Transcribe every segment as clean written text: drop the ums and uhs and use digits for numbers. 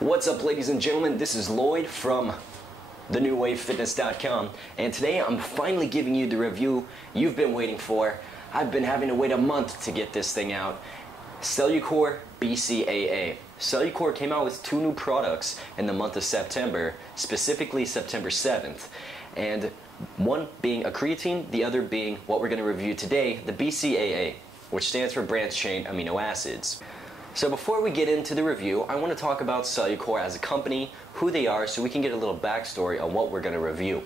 What's up, ladies and gentlemen? This is Lloyd from nuwavefitness.com, and today I'm finally giving you the review you've been waiting for. I've been having to wait a month to get this thing out. Cellucor BCAA. Cellucor came out with 2 new products in the month of September, specifically September 7th, and one being a creatine, the other being what we're going to review today, the BCAA, which stands for branched chain amino acids. So before we get into the review, I want to talk about Cellucor as a company, who they are, so we can get a little backstory on what we're going to review.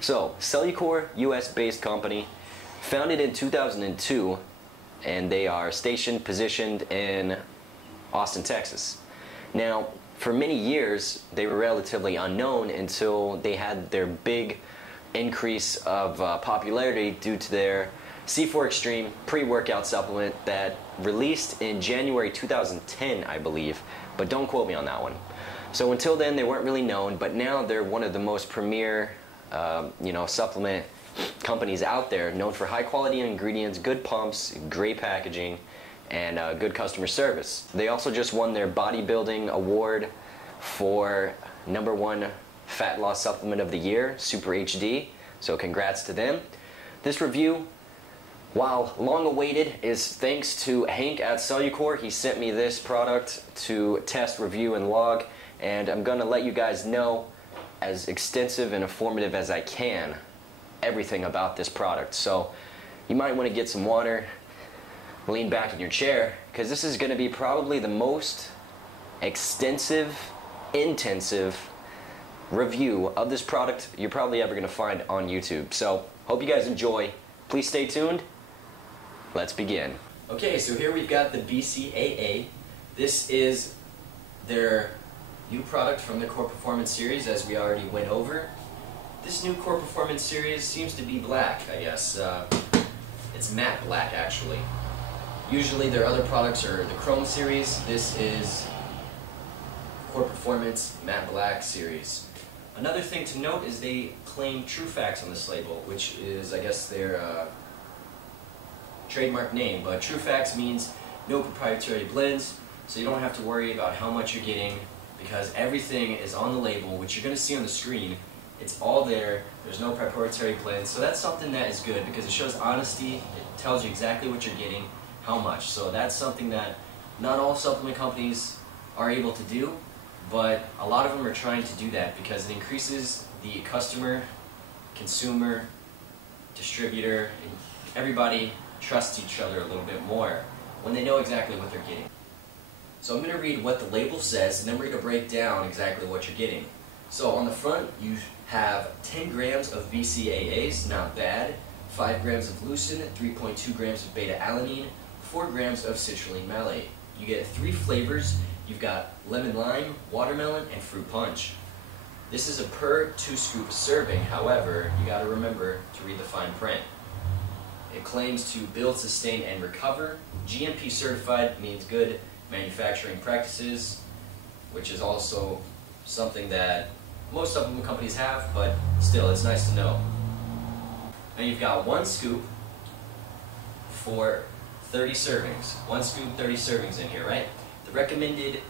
So, Cellucor, US-based company, founded in 2002, and they are positioned in Austin, Texas. Now, for many years, they were relatively unknown until they had their big increase of popularity due to their C4 Extreme pre-workout supplement that released in January 2010, I believe, but don't quote me on that one. So until then, they weren't really known, but now they're one of the most premier, supplement companies out there, known for high-quality ingredients, good pumps, great packaging, and good customer service. They also just won their bodybuilding award for #1 fat loss supplement of the year, Super HD. So congrats to them. This review, while long awaited, is thanks to Hank at Cellucor. He sent me this product to test, review, and log, and I'm going to let you guys know, as extensive and informative as I can, everything about this product. So you might want to get some water, lean back in your chair, because this is going to be probably the most extensive, intensive review of this product you're probably ever going to find on YouTube. So hope you guys enjoy. Please stay tuned. Let's begin. Okay, so here we've got the BCAA. This is their new product from the Core Performance series, as we already went over. This new Core Performance series seems to be black, I guess. It's matte black, actually. Usually their other products are the Chrome series. This is Core Performance Matte Black series. Another thing to note is they claim true facts on this label, which is, I guess, their trademark name. But true facts means no proprietary blends, so you don't have to worry about how much you're getting, because everything is on the label, which you're going to see on the screen. It's all there. There's no proprietary blends, so that's something that is good because it shows honesty. It tells you exactly what you're getting, how much. So that's something that not all supplement companies are able to do, but a lot of them are trying to do that because it increases the customer, consumer, distributor, and everybody trusts each other a little bit more when they know exactly what they're getting. So I'm going to read what the label says, and then we're going to break down exactly what you're getting. So on the front, you have 10 grams of BCAAs, not bad, 5 grams of leucine, 3.2 grams of beta-alanine, 4 grams of citrulline malate. You get 3 flavors. You've got lemon lime, watermelon, and fruit punch. This is a per 2 scoop serving. However, you got to remember to read the fine print. It claims to build, sustain, and recover. GMP certified means good manufacturing practices, which is also something that most supplement companies have, but still, it's nice to know. Now you've got 1 scoop for 30 servings. 1 scoop, 30 servings in here, right? The recommended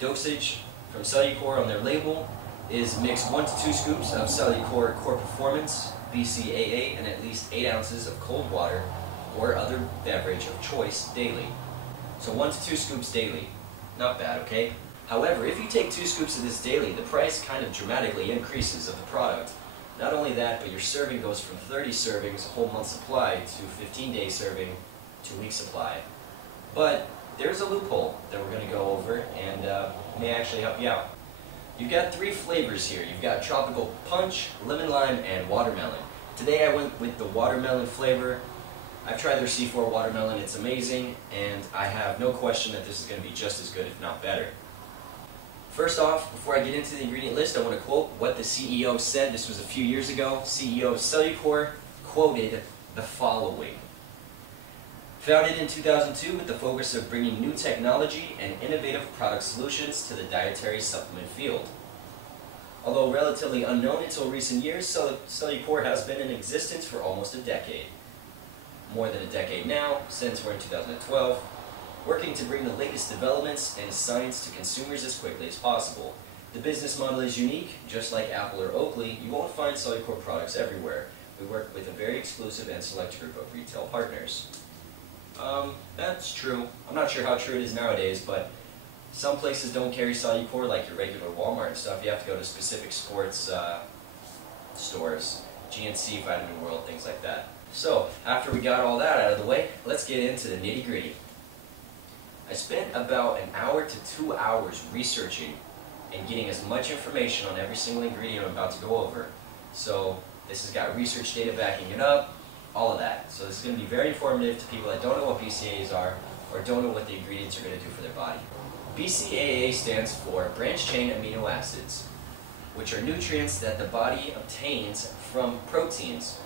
dosage from Cellucor on their label is mix 1 to 2 scoops of Cellucor Core Performance BCAA and at least 8 ounces of cold water or other beverage of choice daily. So 1 to 2 scoops daily. Not bad, okay? However, if you take 2 scoops of this daily, the price kind of dramatically increases of the product. Not only that, but your serving goes from 30 servings, a whole month supply, to 15-day serving, 2-week supply. But there's a loophole that we're going to go over, and may actually help you out. You've got 3 flavors here. You've got tropical punch, lemon lime, and watermelon. Today I went with the watermelon flavor. I've tried their C4 watermelon. It's amazing, and I have no question that this is going to be just as good, if not better. First off, before I get into the ingredient list, I want to quote what the CEO said. This was a few years ago. CEO of Cellucor quoted the following. Founded in 2002 with the focus of bringing new technology and innovative product solutions to the dietary supplement field. Although relatively unknown until recent years, Cellucor has been in existence for almost a decade. More than a decade now, since we're in 2012. working to bring the latest developments and science to consumers as quickly as possible. The business model is unique. Just like Apple or Oakley, you won't find Cellucor products everywhere. We work with a very exclusive and select group of retail partners. That's true. I'm not sure how true it is nowadays, but some places don't carry Cellucor, like your regular Walmart and stuff. You have to go to specific sports stores, GNC, Vitamin World, things like that. So, after we got all that out of the way, let's get into the nitty-gritty. I spent about an hour to 2 hours researching and getting as much information on every single ingredient I'm about to go over. So, this has got research data backing it up, all of that. So this is going to be very informative to people that don't know what BCAAs are or don't know what the ingredients are going to do for their body. BCAA stands for branched-chain amino acids, which are nutrients that the body obtains from proteins,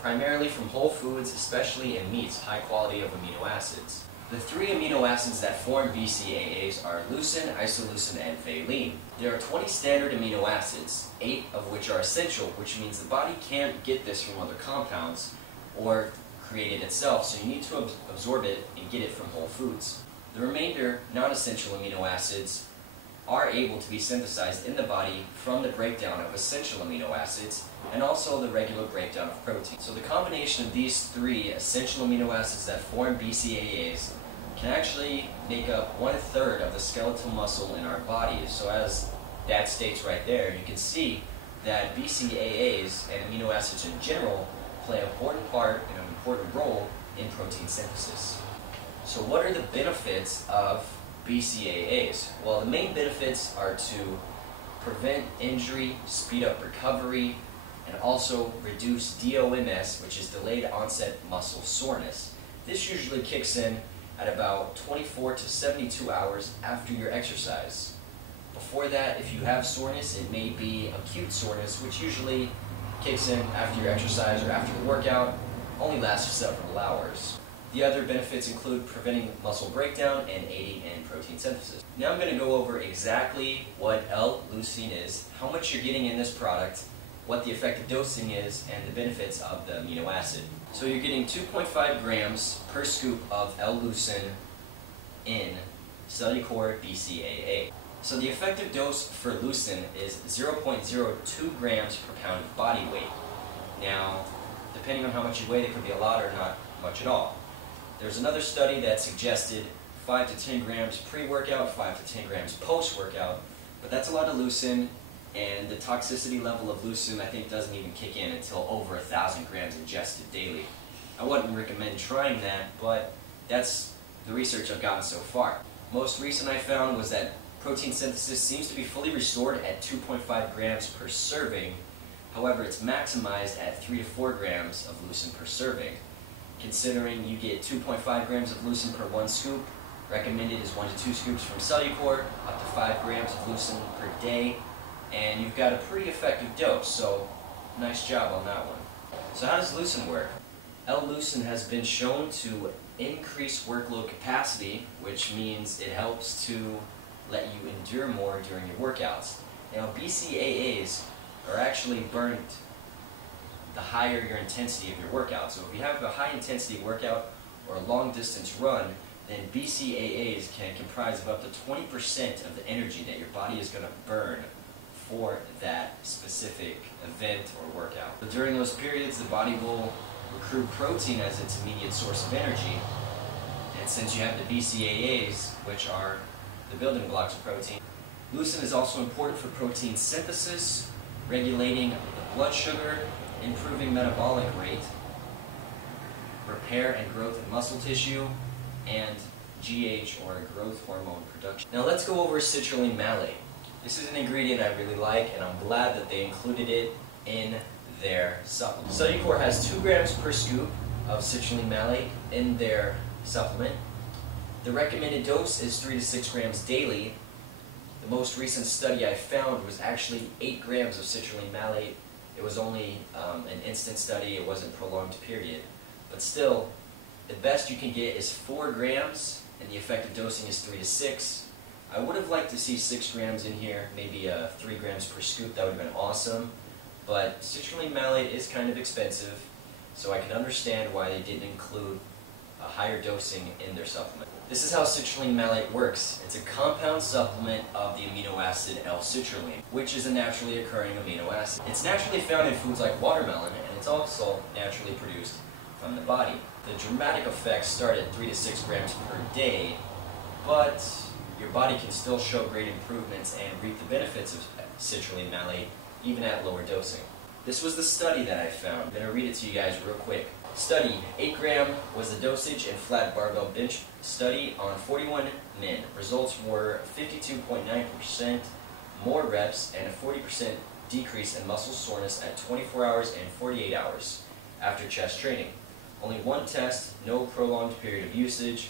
primarily from whole foods, especially in meats, high quality of amino acids. The three amino acids that form BCAAs are leucine, isoleucine, and valine. There are 20 standard amino acids, 8 of which are essential, which means the body can't get this from other compounds or create it itself, so you need to absorb it and get it from whole foods. The remainder, non-essential amino acids, are able to be synthesized in the body from the breakdown of essential amino acids and also the regular breakdown of protein. So the combination of these three essential amino acids that form BCAAs can actually make up 1/3 of the skeletal muscle in our bodies. So as that states right there, you can see that BCAAs and amino acids in general play an important part and an important role in protein synthesis. So what are the benefits of BCAAs? Well, the main benefits are to prevent injury, speed up recovery, and also reduce DOMS, which is delayed onset muscle soreness. This usually kicks in at about 24 to 72 hours after your exercise. Before that, if you have soreness, it may be acute soreness, which usually kicks in after your exercise or after the workout, only lasts for several hours. The other benefits include preventing muscle breakdown and aiding in protein synthesis. Now I'm going to go over exactly what L-leucine is, how much you're getting in this product, what the effective dosing is, and the benefits of the amino acid. So you're getting 2.5 grams per scoop of L-leucine in Cellucor BCAA. So the effective dose for leucine is 0.02 grams per pound of body weight. Now, depending on how much you weigh, it could be a lot or not much at all. There's another study that suggested 5 to 10 grams pre-workout, 5 to 10 grams post-workout, but that's a lot of leucine, and the toxicity level of leucine I think doesn't even kick in until over 1,000 grams ingested daily. I wouldn't recommend trying that, but that's the research I've gotten so far. Most recent I found was that protein synthesis seems to be fully restored at 2.5 grams per serving. However, it's maximized at 3 to 4 grams of leucine per serving. Considering you get 2.5 grams of leucine per 1 scoop, recommended is 1 to 2 scoops from Cellucor, up to 5 grams of leucine per day, and you've got a pretty effective dose, so nice job on that one. So how does leucine work? L-leucine has been shown to increase workload capacity, which means it helps to let you endure more during your workouts. Now, BCAAs are actually burned the higher your intensity of your workout. So if you have a high intensity workout or a long distance run, then BCAAs can comprise of up to 20% of the energy that your body is going to burn for that specific event or workout. But during those periods, the body will recruit protein as its immediate source of energy. And since you have the BCAAs, which are the building blocks of protein, leucine is also important for protein synthesis, regulating the blood sugar, improving metabolic rate, repair and growth of muscle tissue, and GH or growth hormone production. Now let's go over citrulline malate. This is an ingredient I really like, and I'm glad that they included it in their supplement. Cellucor has 2 grams per scoop of citrulline malate in their supplement. The recommended dose is 3 to 6 grams daily. The most recent study I found was actually 8 grams of citrulline malate. It was only an instant study, it wasn't prolonged period. But still, the best you can get is 4 grams, and the effective dosing is 3 to 6. I would have liked to see 6 grams in here, maybe 3 grams per scoop, that would have been awesome. But citrulline malate is kind of expensive, so I can understand why they didn't include a higher dosing in their supplement. This is how citrulline malate works. It's a compound supplement of the amino acid L-citrulline, which is a naturally occurring amino acid. It's naturally found in foods like watermelon, and it's also naturally produced from the body. The dramatic effects start at 3 to 6 grams per day, but your body can still show great improvements and reap the benefits of citrulline malate even at lower dosing. This was the study that I found. I'm going to read it to you guys real quick. Study, 8 gram was the dosage in flat barbell bench study on 41 men. Results were 52.9% more reps and a 40% decrease in muscle soreness at 24 hours and 48 hours after chest training. Only one test, no prolonged period of usage.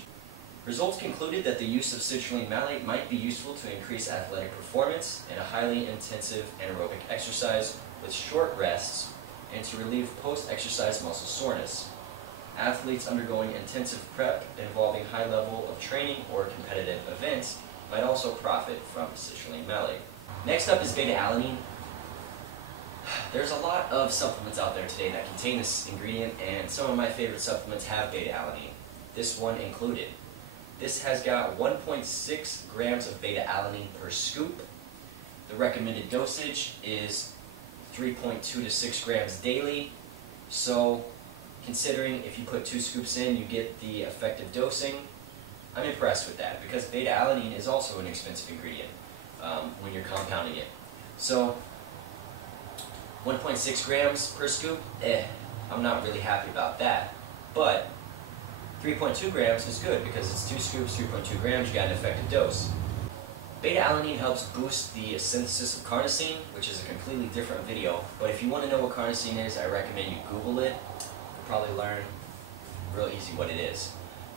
Results concluded that the use of citrulline malate might be useful to increase athletic performance in a highly intensive anaerobic exercise with short rests and to relieve post-exercise muscle soreness. Athletes undergoing intensive prep involving high level of training or competitive events might also profit from citrulline malate. Next up is BetaAlanine. There's a lot of supplements out there today that contain this ingredient, and some of my favorite supplements have BetaAlanine, this one included. This has got 1.6 grams of BetaAlanine per scoop. The recommended dosage is 3.2 to 6 grams daily. So, considering if you put 2 scoops in, you get the effective dosing, I'm impressed with that because BetaAlanine is also an expensive ingredient when you're compounding it. So, 1.6 grams per scoop, I'm not really happy about that. But 3.2 grams is good because it's 2 scoops, 3.2 grams, you got an effective dose. BetaAlanine helps boost the synthesis of carnosine, which is a completely different video. But if you want to know what carnosine is, I recommend you Google it. You'll probably learn real easy what it is.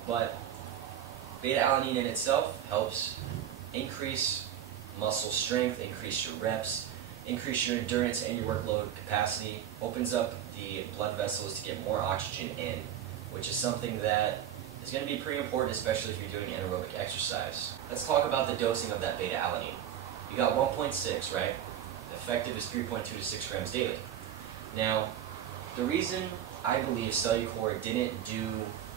But BetaAlanine in itself helps increase muscle strength, increase your reps, increase your endurance and your workload capacity, opens up the blood vessels to get more oxygen in, which is something that is going to be pretty important, especially if you're doing anaerobic exercise. Let's talk about the dosing of that beta-alanine. You got 1.6, right? The effective is 3.2 to 6 grams daily. Now, the reason I believe Cellucor didn't do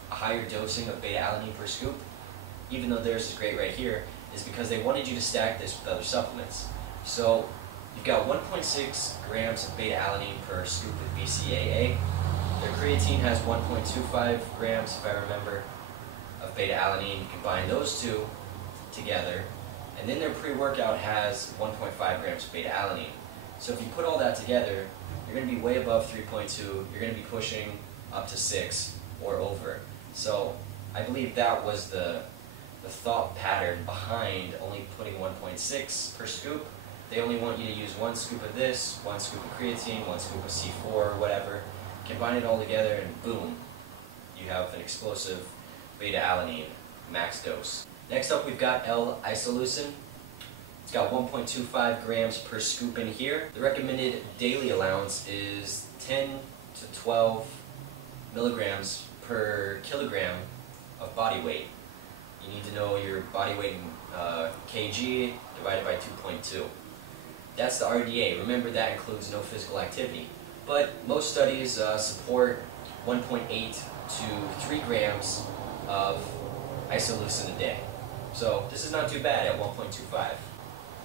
a higher dosing of beta-alanine per scoop, even though theirs is great right here, is because they wanted you to stack this with other supplements. So, you've got 1.6 grams of beta-alanine per scoop with BCAA. Their creatine has 1.25 grams, if I remember, of beta-alanine. You combine those two together, and then their pre-workout has 1.5 grams of beta-alanine. So if you put all that together, you're going to be way above 3.2. You're going to be pushing up to 6 or over. So I believe that was the thought pattern behind only putting 1.6 per scoop. They only want you to use 1 scoop of this, 1 scoop of creatine, 1 scoop of C4 or whatever. Combine it all together and boom, you have an explosive beta-alanine max dose. Next up we've got Isoleucine. It's got 1.25 grams per scoop in here. The recommended daily allowance is 10 to 12 milligrams per kilogram of body weight. You need to know your body weight in kg divided by 2.2. That's the RDA. Remember, that includes no physical activity. But most studies support 1.8 to 3 grams of isoleucine a day. So this is not too bad at 1.25.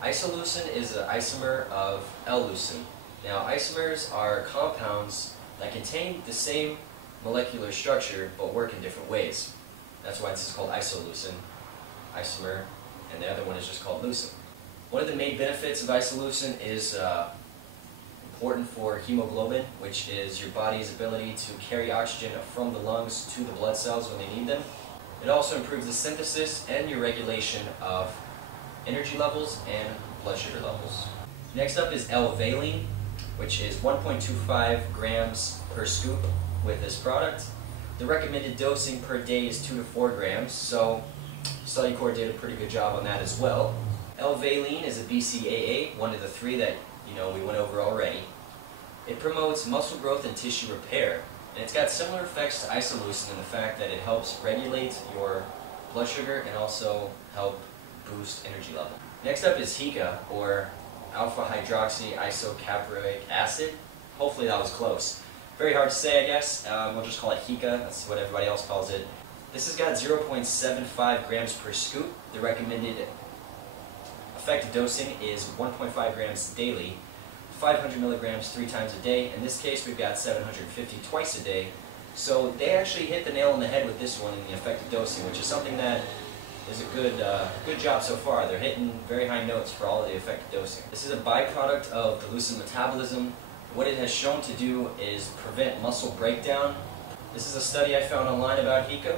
Isoleucine is an isomer of L-leucine. Now, isomers are compounds that contain the same molecular structure but work in different ways. That's why this is called isoleucine, isomer, and the other one is just called leucine. One of the main benefits of isoleucine is important for hemoglobin, which is your body's ability to carry oxygen from the lungs to the blood cells when they need them. It also improves the synthesis and your regulation of energy levels and blood sugar levels. Next up is Lvaline, which is 1.25 grams per scoop with this product. The recommended dosing per day is 2 to 4 grams, so Cellucor did a pretty good job on that as well. Lvaline is a BCAA, one of the 3 that we went over already. It promotes muscle growth and tissue repair, and it's got similar effects to isoleucine in the fact that it helps regulate your blood sugar and also help boost energy level. Next up is HICA, or alpha hydroxy isocaproic acid. Hopefully that was close. Very hard to say, I guess. We'll just call it HICA. That's what everybody else calls it. This has got 0.75 grams per scoop. The recommended effective dosing is 1.5 grams daily, 500 milligrams 3 times a day. In this case, we've got 750 twice a day. So they actually hit the nail on the head with this one in the effective dosing, which is something that is a good job so far. They're hitting very high notes for all of the effective dosing. This is a byproduct of the Isoleucine metabolism. What it has shown to do is prevent muscle breakdown. This is a study I found online about HICA.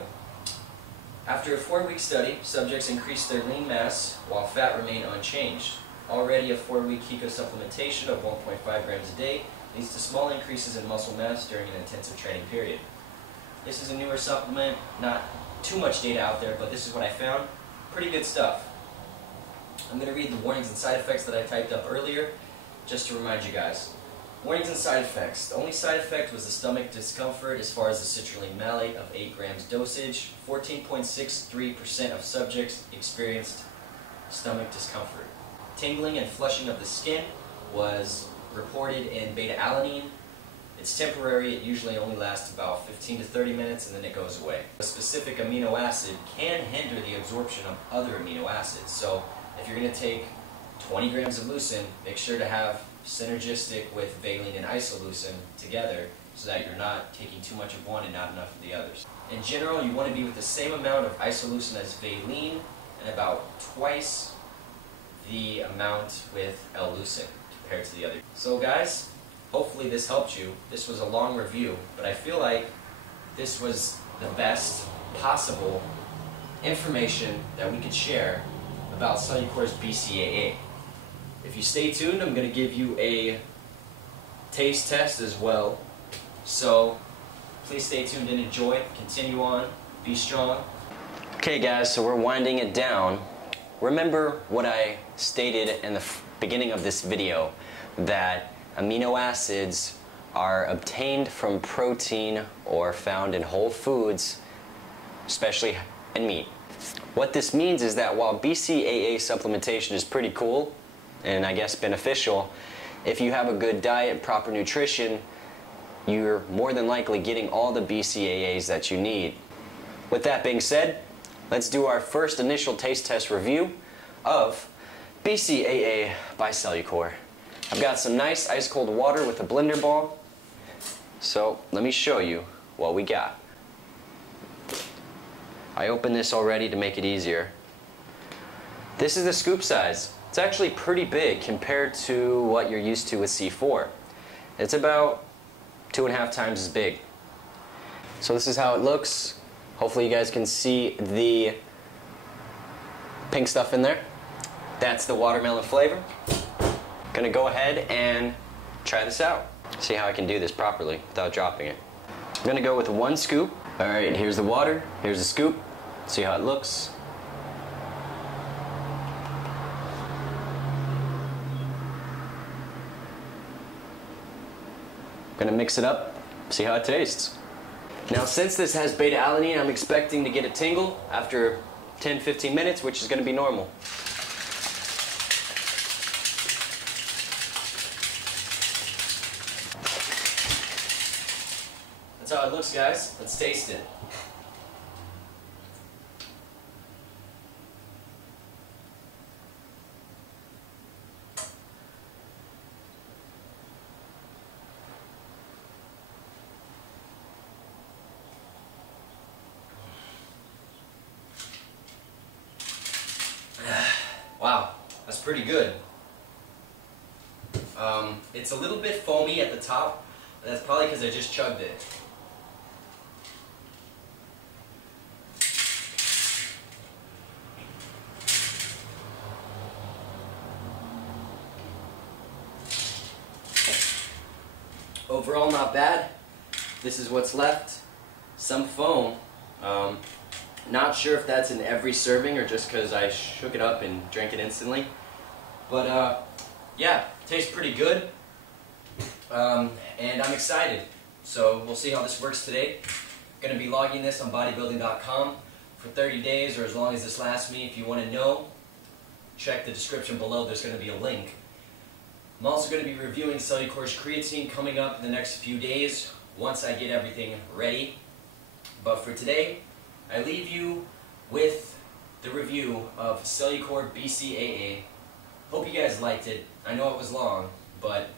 After a 4-week study, subjects increased their lean mass while fat remained unchanged. Already a 4-week HICA supplementation of 1.5 grams a day leads to small increases in muscle mass during an intensive training period. This is a newer supplement, not too much data out there, but this is what I found. Pretty good stuff. I'm going to read the warnings and side effects that I typed up earlier, just to remind you guys. Warnings and side effects. The only side effect was the stomach discomfort as far as the Citrulline Malate of 8 grams dosage. 14.63% of subjects experienced stomach discomfort. Tingling and flushing of the skin was reported in BetaAlanine. It's temporary. It usually only lasts about 15 to 30 minutes and then it goes away. A specific amino acid can hinder the absorption of other amino acids. So if you're going to take 20 grams of leucine, make sure to have synergistic with valine and isoleucine together so that you're not taking too much of one and not enough of the others. In general, you want to be with the same amount of isoleucine as valine and about twice the amount with L-leucine compared to the other. So guys, hopefully this helped you. This was a long review, but I feel like this was the best possible information that we could share about Cellucor's BCAA. If you stay tuned, I'm going to give you a taste test as well. So please stay tuned and enjoy. Continue on. Be strong. Okay guys, so we're winding it down. Remember what I stated in the beginning of this video, that amino acids are obtained from protein or found in whole foods, especially in meat. What this means is that while BCAA supplementation is pretty cool and I guess beneficial, if you have a good diet, proper nutrition, you're more than likely getting all the BCAAs that you need. With that being said, let's do our first initial taste test review of BCAA by Cellucor. I've got some nice ice cold water with a blender ball, so let me show you what we got. I opened this already to make it easier. This is the scoop size. It's actually pretty big compared to what you're used to with C4. It's about 2.5 times as big. So this is how it looks. Hopefully you guys can see the pink stuff in there. That's the watermelon flavor. Gonna go ahead and try this out. See how I can do this properly without dropping it. I'm gonna go with 1 scoop. Alright, here's the water, here's the scoop. See how it looks. Gonna mix it up, see how it tastes. Now since this has beta-alanine, I'm expecting to get a tingle after 10-15 minutes, which is gonna be normal. That's how it looks, guys. Let's taste it. Wow, that's pretty good. It's a little bit foamy at the top, but that's probably because I just chugged it. Overall, not bad. This is what's left. Some foam. Not sure if that's in every serving or just because I shook it up and drank it instantly. But yeah, tastes pretty good. And I'm excited. So we'll see how this works today. Going to be logging this on bodybuilding.com for 30 days or as long as this lasts me. If you want to know, check the description below. There's going to be a link. I'm also going to be reviewing Cellucor's creatine coming up in the next few days once I get everything ready. But for today, I leave you with the review of Cellucor BCAA. Hope you guys liked it. I know it was long, but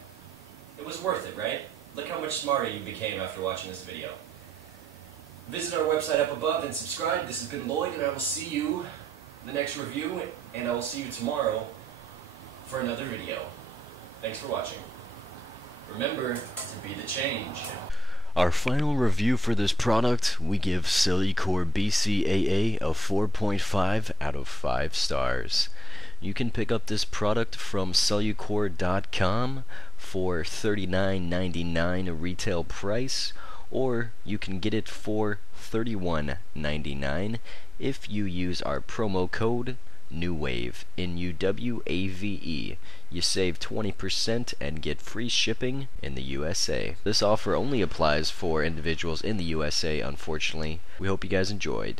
it was worth it, right? Look how much smarter you became after watching this video. Visit our website up above and subscribe. This has been Lloyd, and I will see you in the next review, and I will see you tomorrow for another video. Thanks for watching. Remember to be the change. Our final review for this product, we give Cellucor BCAA a 4.5 out of 5 stars. You can pick up this product from Cellucor.com for $39.99 retail price, or you can get it for $31.99 if you use our promo code nuwave, Nuwave. You save 20% and get free shipping in the USA. This offer only applies for individuals in the USA, unfortunately. We hope you guys enjoyed.